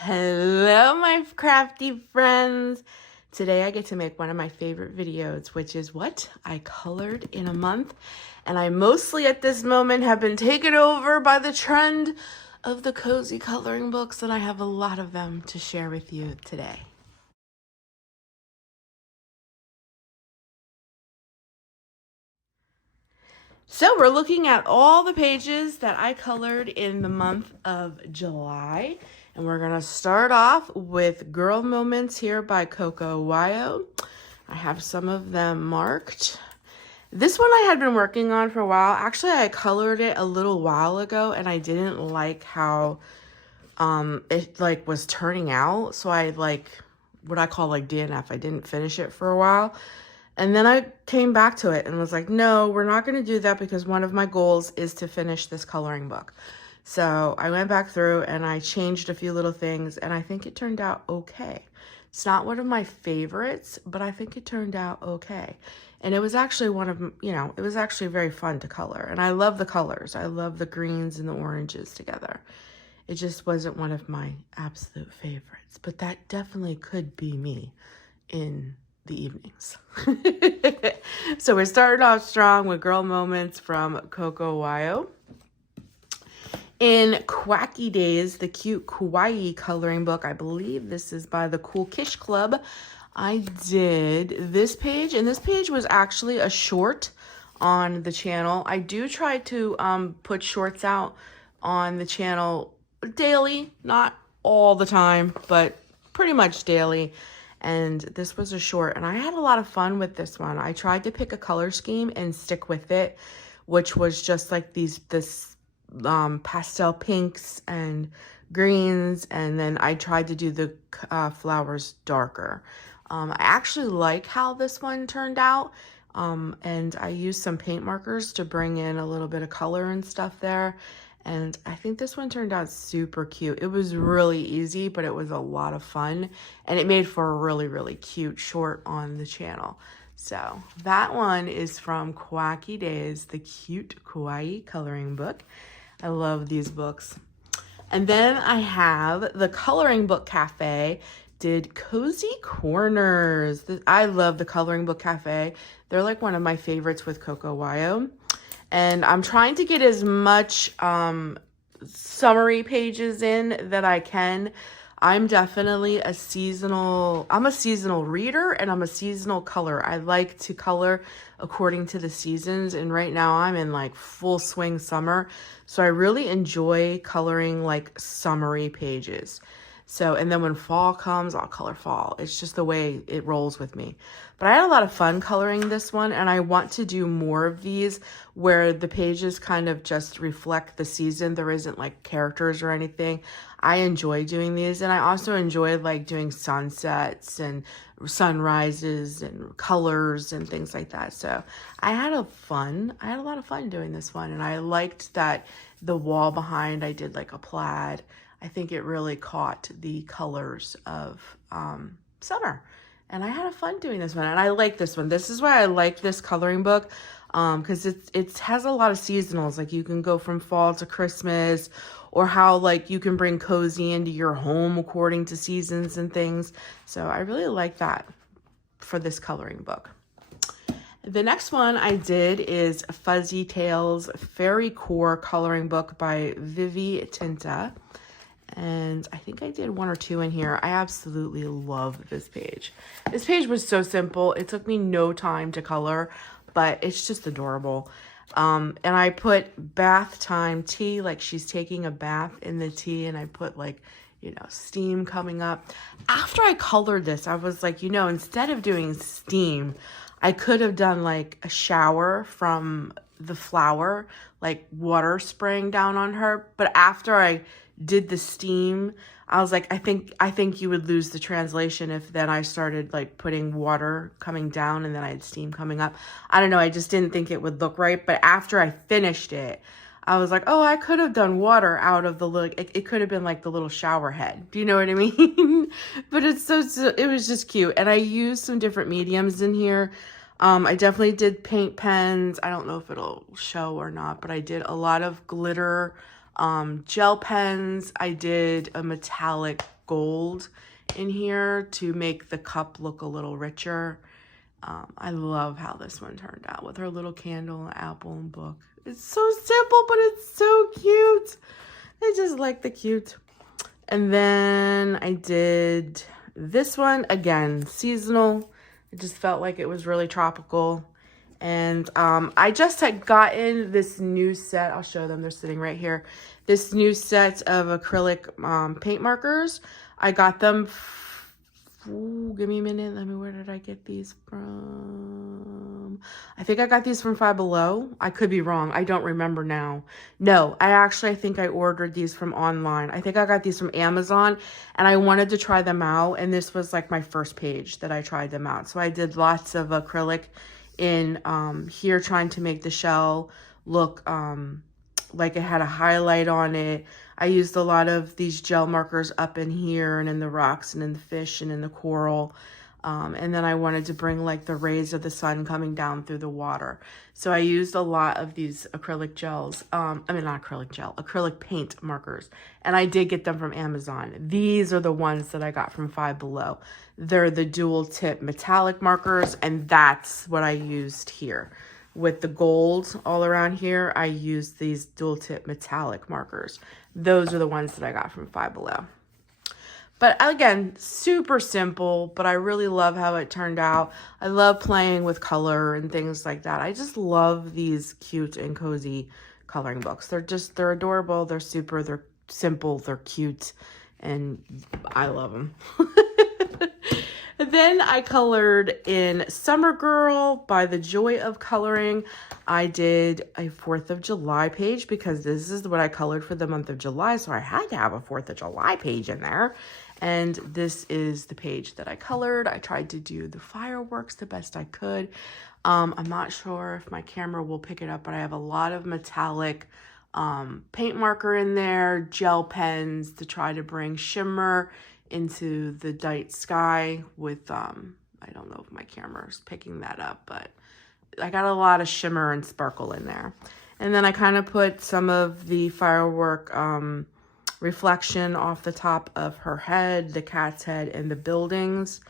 Hello, my crafty friends. Today I get to make one of my favorite videos, which is what I colored in a month. And I mostly at this moment have been taken over by the trend of the cozy coloring books, and I have a lot of them to share with you today. So we're looking at all the pages that I colored in the month of July. And we're going to start off with Girl Moments here by Coco Wyo. I have some of them marked. This one I had been working on for a while. Actually, I colored it a little while ago and I didn't like how it was turning out. So I what I call DNF. I didn't finish it for a while. And then I came back to it and was like, no, we're not going to do that because one of my goals is to finish this coloring book. So I went back through and I changed a few little things and I think it turned out okay. It's not one of my favorites, but I think it turned out okay. And it was actually it was actually very fun to color. And I love the colors. I love the greens and the oranges together. It just wasn't one of my absolute favorites, but that definitely could be me in the evenings. So we started off strong with Girl Moments from Coco Wyo. In Quacky Days, the cute kawaii coloring book, I believe this is by the Cool Kish Club, I did this page, and this page was actually a short on the channel. I do try to put shorts out on the channel daily, not all the time, but pretty much daily. And this was a short, and I had a lot of fun with this one. I tried to pick a color scheme and stick with it, which was just like this pastel pinks and greens, and then I tried to do the flowers darker. I actually like how this one turned out, and I used some paint markers to bring in a little bit of color and stuff there. And I think this one turned out super cute. It was really easy, but it was a lot of fun. And it made for a really, really cute short on the channel. So that one is from Quacky Days, the cute kawaii coloring book. I love these books. And then I have the Coloring Book Cafe did Cozy Corners. I love the Coloring Book Cafe. They're like one of my favorites with Coco Wyo. And I'm trying to get as much summary pages in that I can. I'm definitely a seasonal reader, and I'm a seasonal color. I like to color according to the seasons, and right now I'm in full swing summer. So I really enjoy coloring summary pages. So, and then when fall comes, I'll color fall. It's just the way it rolls with me. But I had a lot of fun coloring this one, and I want to do more of these where the pages kind of just reflect the season. There isn't characters or anything. I enjoy doing these, and I also enjoy doing sunsets and sunrises and colors and things like that. So I had a lot of fun doing this one, and I liked that the wall behind I did a plaid. I think it really caught the colors of summer. And I had fun doing this one. And I like this one. This is why I like this coloring book. Because it has a lot of seasonals. You can go from fall to Christmas. Or how you can bring cozy into your home according to seasons and things. So I really like that for this coloring book. The next one I did is Fuzzy Tales Fairy Core Coloring Book by Vivi Tinta. And I think I did one or two in here. I absolutely love this page. This page was so simple. It took me no time to color, but it's just adorable. And I put bath time tea, she's taking a bath in the tea, and I put steam coming up. After I colored this, I was instead of doing steam, I could have done a shower from the flower, water spraying down on her. But after I did the steam, I was I think you would lose the translation if then I started putting water coming down and then I had steam coming up. I don't know, I just didn't think it would look right. But after I finished it, I was oh, I could have done water out of the little, it could have been the little shower head. Do you know what I mean? But it was just cute. And I used some different mediums in here. I definitely did paint pens. I don't know if it'll show or not, but I did a lot of glitter Gel pens, I did a metallic gold in here to make the cup look a little richer. I love how this one turned out with her little candle and apple and book. It's so simple, but it's so cute. I just like the cute. And then I did this one, again, seasonal. It just felt like it was really tropical. And I just had gotten this new set. I'll show them. They're sitting right here. This new set of acrylic paint markers. I got them. Ooh, give me a minute. Where did I get these from? I think I got these from Five Below. I could be wrong. I don't remember now. No, I think I ordered these from online. I think I got these from Amazon, and I wanted to try them out. And this was like my first page that I tried them out. So I did lots of acrylic in here, trying to make the shell look like it had a highlight on it. I used a lot of these gel markers up in here and in the rocks and in the fish and in the coral. And then I wanted to bring like the rays of the sun coming down through the water. So I used a lot of these acrylic gels. Not acrylic gel, acrylic paint markers. And I did get them from Amazon. These are the ones that I got from Five Below. They're the dual tip metallic markers, and that's what I used here. With the gold all around here, I used these dual tip metallic markers. Those are the ones that I got from Five Below. But again, super simple, but I really love how it turned out. I love playing with color and things like that. I just love these cute and cozy coloring books. They're adorable, they're simple, they're cute, and I love them. Then I colored in Summer Girl by The Joy of Coloring. I did a 4th of July page because this is what I colored for the month of July, so I had to have a 4th of July page in there. And this is the page that I colored. I tried to do the fireworks the best I could. I'm not sure if my camera will pick it up, but I have a lot of metallic paint marker in there, gel pens to try to bring shimmer into the night sky with, I don't know if my camera is picking that up, but I got a lot of shimmer and sparkle in there. And then I kind of put some of the firework reflection off the top of her head, the cat's head, and the buildings.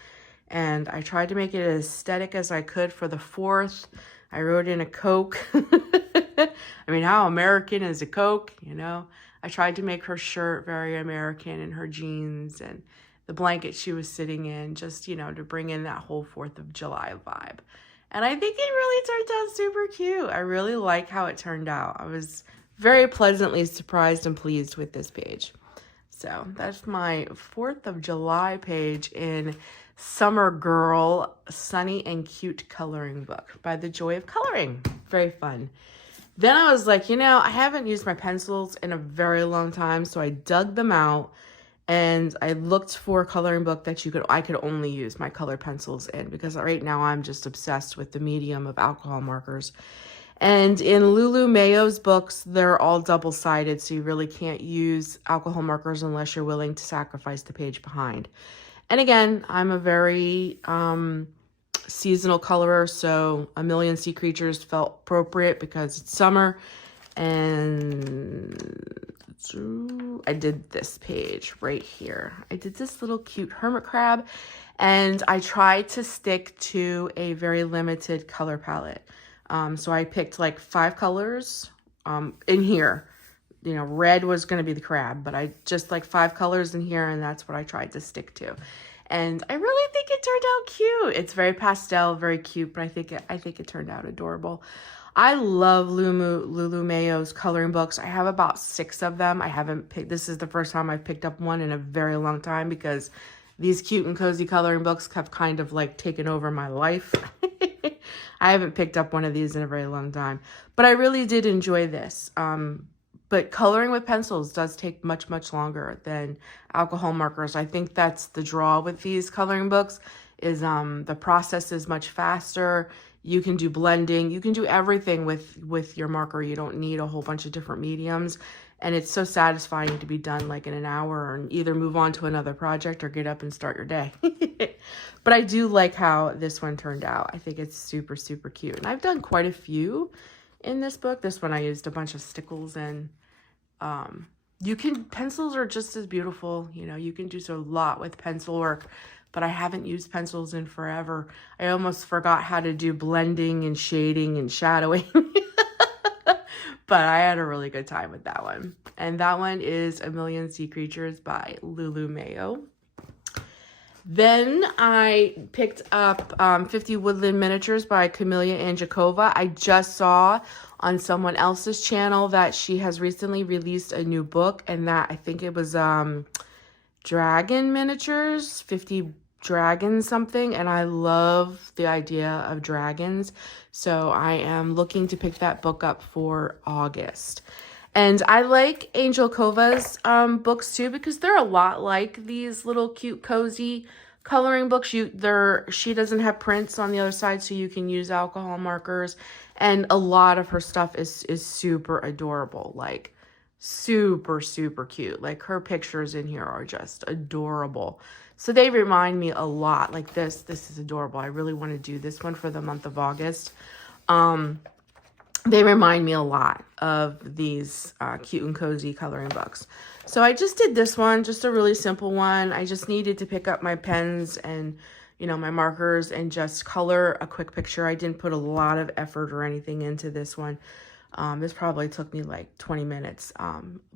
And I tried to make it as aesthetic as I could for the 4th. I wrote in a Coke. I mean, how American is a Coke, you know? I tried to make her shirt very American and her jeans and the blanket she was sitting in, just, you know, to bring in that whole 4th of July vibe. And I think it really turned out super cute. I really like how it turned out. I was very pleasantly surprised and pleased with this page. So that's my 4th of July page in Summer Girl, Sunny and Cute Coloring Book by The Joy of Coloring. Very fun. Then I was like, you know, I haven't used my pencils in a very long time, so I dug them out and I looked for a coloring book that I could only use my colored pencils in, because right now I'm just obsessed with the medium of alcohol markers. And in Lulu Mayo's books, they're all double-sided, so you really can't use alcohol markers unless you're willing to sacrifice the page behind. And again, I'm a very seasonal colorer, so A Million Sea Creatures felt appropriate because it's summer. And I did this page right here. I did this little cute hermit crab, and I tried to stick to a very limited color palette. So I picked like 5 colors in here. You know, red was going to be the crab, but I just like 5 colors in here, and that's what I tried to stick to. And I really think it turned out cute. It's very pastel, very cute, but I think it turned out adorable. I love Lulu Mayo's coloring books. I have about 6 of them. This is the first time I've picked up one in a very long time, because these cute and cozy coloring books have kind of like taken over my life. I haven't picked up one of these in a very long time, but I really did enjoy this. But coloring with pencils does take much, much longer than alcohol markers. I think that's the draw with these coloring books, is the process is much faster. You can do blending. You can do everything with your marker. You don't need a whole bunch of different mediums. And it's so satisfying to be done like in an hour and either move on to another project or get up and start your day. But I do like how this one turned out. I think it's super, super cute. And I've done quite a few in this book. This one I used a bunch of stickles in. Pencils are just as beautiful. You know, you can do so a lot with pencil work, but I haven't used pencils in forever. I almost forgot how to do blending and shading and shadowing. But I had a really good time with that one. And that one is A Million Sea Creatures by Lulu Mayo. Then I picked up 50 Woodland Miniatures by Camelia Anjakova. I just saw on someone else's channel that she has recently released a new book, and that I think it was Dragon Miniatures, 50 dragons something, and I love the idea of dragons. So I am looking to pick that book up for August. And I like Angel Kova's books too, because they're a lot like these little cute cozy coloring books. She doesn't have prints on the other side, so you can use alcohol markers. And a lot of her stuff is super adorable, like super, super cute. Like her pictures in here are just adorable. So they remind me a lot. Like this is adorable. I really want to do this one for the month of August. They remind me a lot of these cute and cozy coloring books. So I just did this one, just a really simple one. I just needed to pick up my pens and, you know, my markers and just color a quick picture. I didn't put a lot of effort or anything into this one. This probably took me like 20 minutes.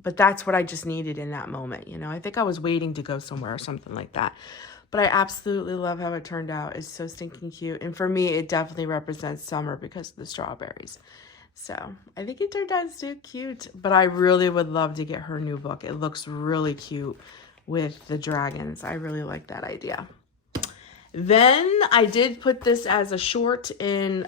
But that's what I just needed in that moment. You know, I think I was waiting to go somewhere or something like that. But I absolutely love how it turned out. It's so stinking cute. And for me, it definitely represents summer because of the strawberries. So I think it turned out so cute, but I really would love to get her new book. It looks really cute with the dragons. I really like that idea. Then I did put this as a short in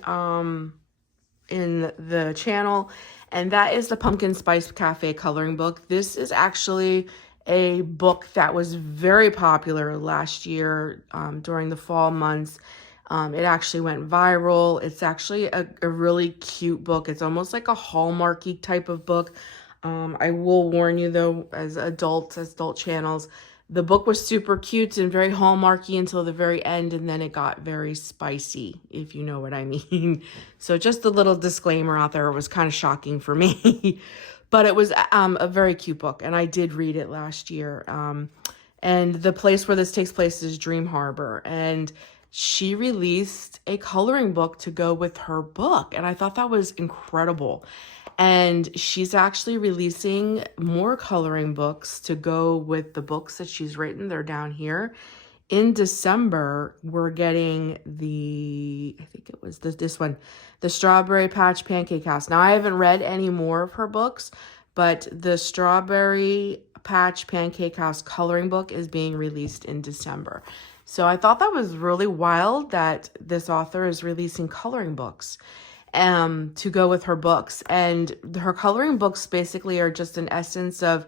the channel, and that is the Pumpkin Spice Cafe coloring book. This is actually a book that was very popular last year during the fall months. It actually went viral. It's actually a really cute book. It's almost like a Hallmarky type of book. I will warn you though, as adult channels, the book was super cute and very Hallmarky until the very end, and then it got very spicy, if you know what I mean. So just a little disclaimer out there. It was kind of shocking for me, but it was a very cute book, and I did read it last year. And the place where this takes place is Dream Harbor, and she released a coloring book to go with her book, and I thought that was incredible. And she's actually releasing more coloring books to go with the books that she's written. They're down here. In December, we're getting I think it was this one, the Strawberry Patch Pancake House. Now, I haven't read any more of her books, but the Strawberry Patch Pancake House coloring book is being released in December. So I thought that was really wild that this author is releasing coloring books to go with her books. And her coloring books basically are just an essence of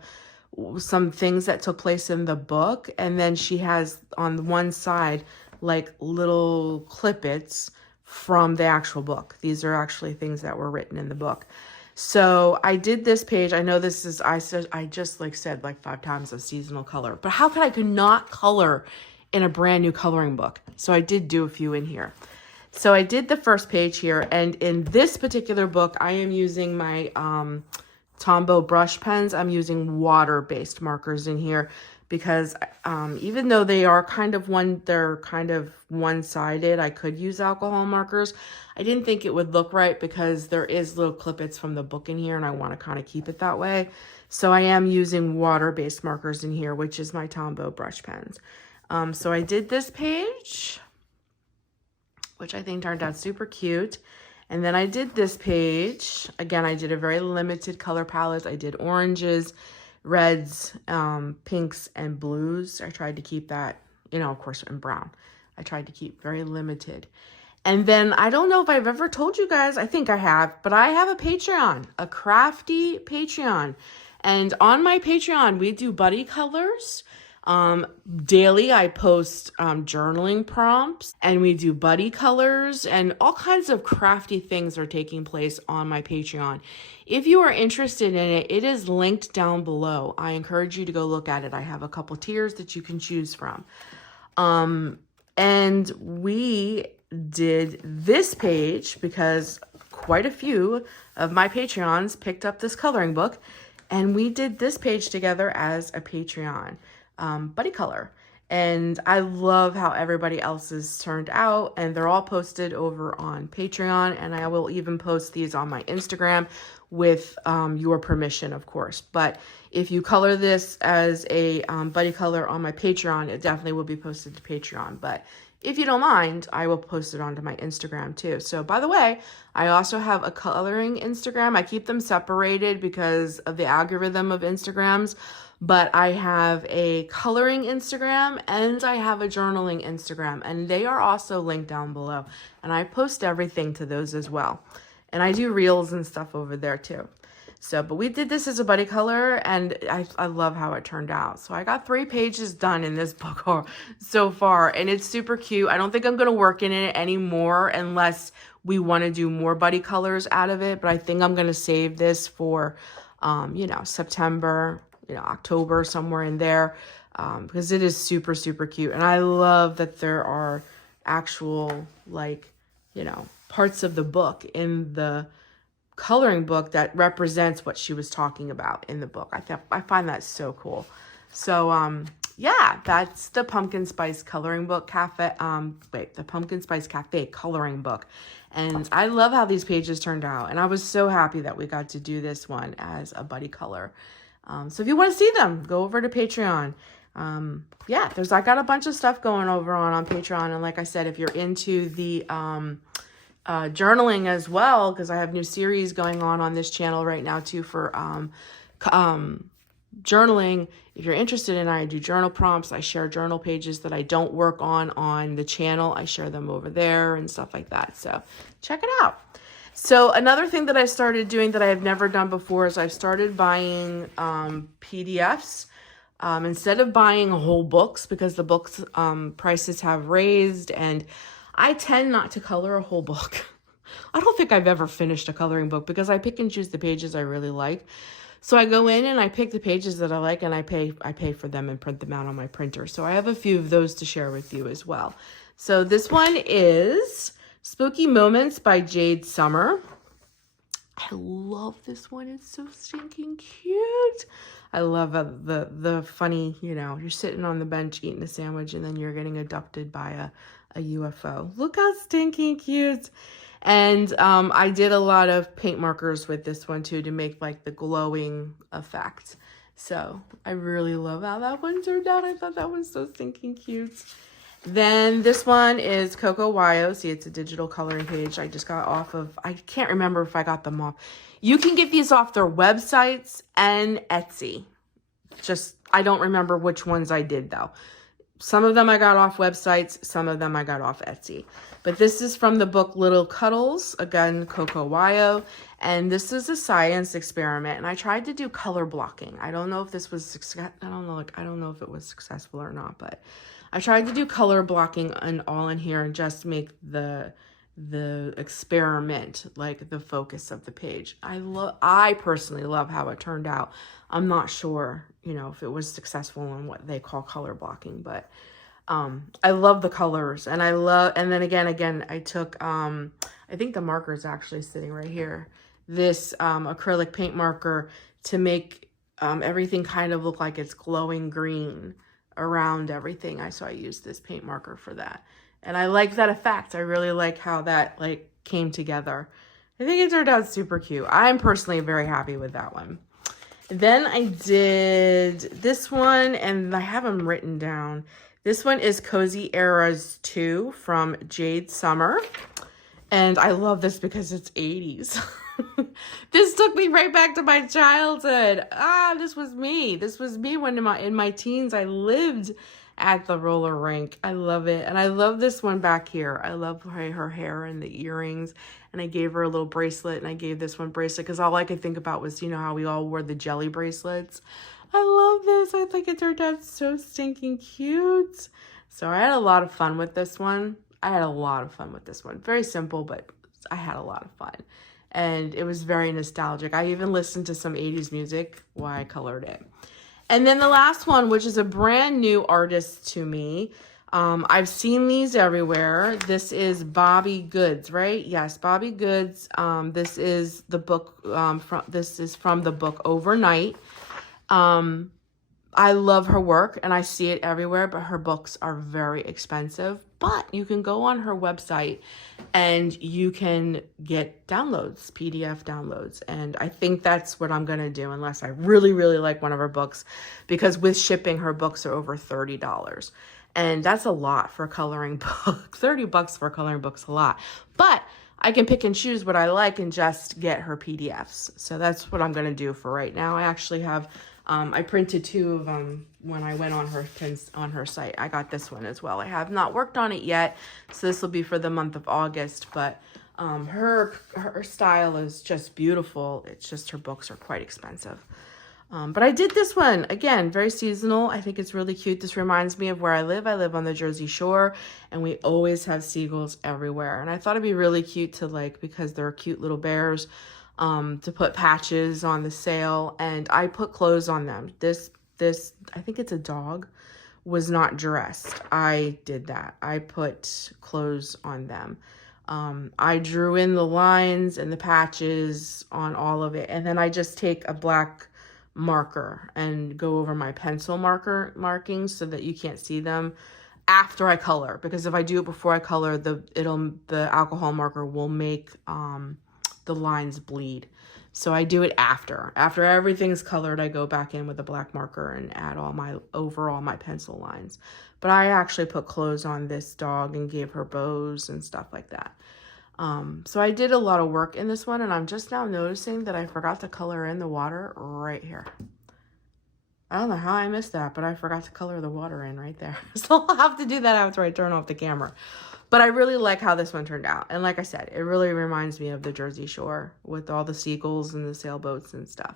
some things that took place in the book. And then she has on one side like little clippets from the actual book. These are actually things that were written in the book. So I did this page. I know this is, I just said like 5 times a seasonal color, but how could I not color in a brand new coloring book? So I did do a few in here. So I did the first page here, and in this particular book, I am using my Tombow brush pens. I'm using water-based markers in here because even though they're kind of one-sided, I could use alcohol markers. I didn't think it would look right because there is little clippets from the book in here, and I want to kind of keep it that way. So I am using water-based markers in here, which is my Tombow brush pens. So I did this page, which I think turned out super cute. And then I did this page. Again, I did a very limited color palette. I did oranges, reds, pinks, and blues. I tried to keep that, you know, of course, in brown. I tried to keep very limited. And then I don't know if I've ever told you guys, I think I have, but I have a Patreon, a Crafty Patreon. And on my Patreon, we do buddy colors. Daily I post journaling prompts, and we do buddy colors, and all kinds of crafty things are taking place on my Patreon. If you are interested in it, it is linked down below. I encourage you to go look at it. I have a couple tiers that you can choose from. And we did this page because quite a few of my Patreons picked up this coloring book. And we did this page together as a Patreon buddy color. And I love how everybody else's turned out, and they're all posted over on Patreon, and I will even post these on my Instagram with your permission, of course. But if you color this as a buddy color on my Patreon, it definitely will be posted to Patreon. But if you don't mind, I will post it onto my Instagram too. So by the way, I also have a coloring Instagram. I keep them separated because of the algorithm of Instagrams. But I have a coloring Instagram and I have a journaling Instagram, and they are also linked down below. And I post everything to those as well. And I do reels and stuff over there too. So, but we did this as a buddy color, and I love how it turned out. So I got 3 pages done in this book so far, and it's super cute. I don't think I'm going to work in it anymore unless we want to do more buddy colors out of it. But I think I'm going to save this for, September, October, somewhere in there, because it is super, super cute. And I love that there are actual, parts of the book in the coloring book that represents what she was talking about in the book. I find that so cool. So, yeah, that's the Pumpkin Spice Coloring Book Cafe, the Pumpkin Spice Cafe Coloring Book. And I love how these pages turned out. And I was so happy that we got to do this one as a buddy color. So if you want to see them, go over to Patreon. Yeah, I got a bunch of stuff going over on Patreon. And like I said, if you're into the journaling as well, because I have new series going on this channel right now too for journaling. If you're interested in it, I do journal prompts. I share journal pages that I don't work on the channel. I share them over there and stuff like that. So check it out. So another thing that I started doing that I have never done before is I've started buying PDFs instead of buying whole books, because the books prices have raised, and I tend not to color a whole book. I don't think I've ever finished a coloring book because I pick and choose the pages I really like. So I go in and I pick the pages that I like, and I pay for them and print them out on my printer. So I have a few of those to share with you as well. So this one is Spooky Moments by Jade Summer. I love this one. It's so stinking cute. I love the funny, you're sitting on the bench eating a sandwich and then you're getting abducted by a UFO. Look how stinking cute. And I did a lot of paint markers with this one too to make like the glowing effect. So I really love how that one turned out. I thought that was so stinking cute. Then this one is Coco Wyo. See, it's a digital coloring page. I just got off of, I can't remember if I got them off. You can get these off their websites and Etsy. I don't remember which ones I did though. Some of them I got off websites, some of them I got off Etsy. But this is from the book Little Cuddles, again, Coco Wyo. And this is a science experiment. And I tried to do color blocking. I don't know if this was success. I don't know if it was successful or not, but I tried to do color blocking and all in here and just make the experiment like the focus of the page. I personally love how it turned out. I'm not sure, if it was successful in what they call color blocking, but I love the colors, and and then again, I took, I think the marker is actually sitting right here, this acrylic paint marker to make everything kind of look like it's glowing green around everything. So I used this paint marker for that. And I like that effect. I really like how that came together. I think it turned out super cute. I'm personally very happy with that one. Then I did this one, and I have them written down. This one is Cozy Eras 2 from Jade Summer. And I love this because it's 80s. This took me right back to my childhood. This was me. This was me when in my teens I lived at the roller rink. I love it. And I love this one back here. I love her hair and the earrings. And I gave her a little bracelet, and I gave this one bracelet because all I could think about was, how we all wore the jelly bracelets. I love this. I think it turned out so stinking cute. So I had a lot of fun with this one. Very simple, but I had a lot of fun. And it was very nostalgic. I even listened to some 80s music while I colored it. And then the last one, which is a brand new artist to me, I've seen these everywhere. This is Bobby Goods, right? Yes, Bobby Goods. This is the book, this is from the book Overnight. I love her work and I see it everywhere, but her books are very expensive. But you can go on her website and you can get downloads, PDF downloads. And I think that's what I'm going to do unless I really, really like one of her books, because with shipping, her books are over $30. And that's a lot for a coloring book. $30 for a coloring book's a lot. But I can pick and choose what I like and just get her PDFs. So that's what I'm going to do for right now. I actually have, I printed 2 of them when I went on her site. I got this one as well. I have not worked on it yet, so this will be for the month of August. But her style is just beautiful. It's just her books are quite expensive. But I did this one, again, very seasonal. I think it's really cute. This reminds me of where I live. I live on the Jersey Shore, and we always have seagulls everywhere. And I thought it'd be really cute to, like, because they're cute little bears, to put patches on the sail. And I put clothes on them. This, I think it's a dog, was not dressed. I did that. I put clothes on them. I drew in the lines and the patches on all of it. And then I just take a black marker and go over my pencil markings so that you can't see them after I color, because if I do it before I color, the alcohol marker will make the lines bleed. So I do it after everything's colored. I go back in with a black marker and add all my pencil lines. But I actually put clothes on this dog and gave her bows and stuff like that. So I did a lot of work in this one, and I'm just now noticing that I forgot to color in the water right here. I don't know how I missed that, but I forgot to color the water in right there. So I'll have to do that after I turn off the camera. But I really like how this one turned out. And like I said, it really reminds me of the Jersey Shore with all the seagulls and the sailboats and stuff.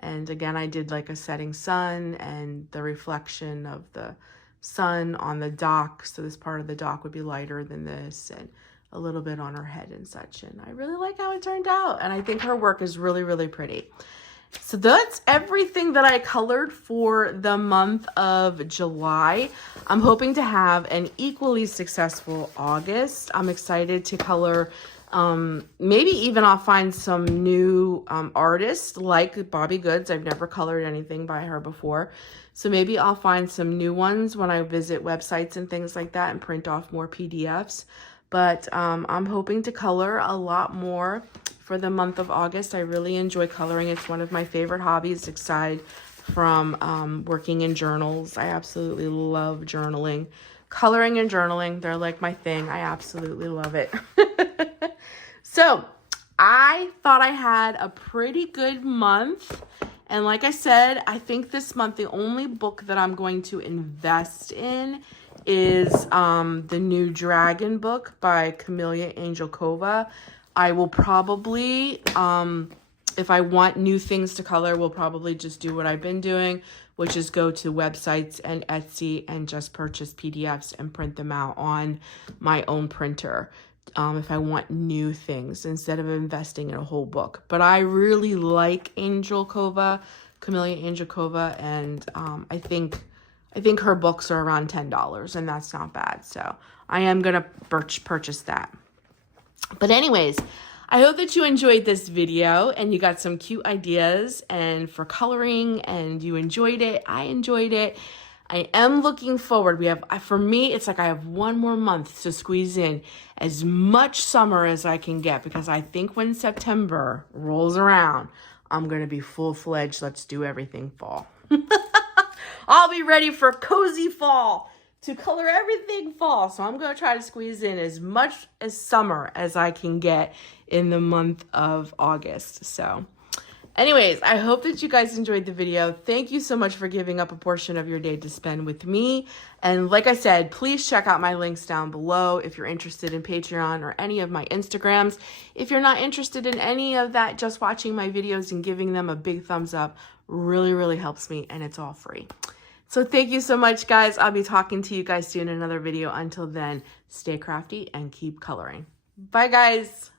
And again, I did like a setting sun and the reflection of the sun on the dock. So this part of the dock would be lighter than this, and a little bit on her head and such. And I really like how it turned out. And I think her work is really, really pretty. So that's everything that I colored for the month of July. I'm hoping to have an equally successful August. I'm excited to color, maybe even I'll find some new artists like Bobby Goods. I've never colored anything by her before. So maybe I'll find some new ones when I visit websites and things like that and print off more PDFs. But I'm hoping to color a lot more for the month of August. I really enjoy coloring. It's one of my favorite hobbies aside from working in journals. I absolutely love journaling. Coloring and journaling, they're like my thing. I absolutely love it. So I thought I had a pretty good month. And like I said, I think this month the only book that I'm going to invest in is the new Dragon book by Camellia Angelkova. I will probably, if I want new things to color, we'll probably just do what I've been doing, which is go to websites and Etsy and just purchase PDFs and print them out on my own printer. If I want new things instead of investing in a whole book. But I really like Camellia Angelkova, and I think her books are around $10, and that's not bad. So I am going to purchase that. But anyways, I hope that you enjoyed this video and you got some cute ideas and for coloring, and you enjoyed it. I enjoyed it. I am looking forward. For me, it's like I have one more month to squeeze in as much summer as I can get, because I think when September rolls around, I'm going to be full-fledged. Let's do everything fall. I'll be ready for cozy fall, to color everything fall. So I'm going to try to squeeze in as much as summer as I can get in the month of August. So anyways, I hope that you guys enjoyed the video. Thank you so much for giving up a portion of your day to spend with me. And like I said, please check out my links down below if you're interested in Patreon or any of my Instagrams. If you're not interested in any of that, just watching my videos and giving them a big thumbs up really, really helps me, and it's all free. So thank you so much, guys. I'll be talking to you guys soon in another video. Until then, stay crafty and keep coloring. Bye, guys.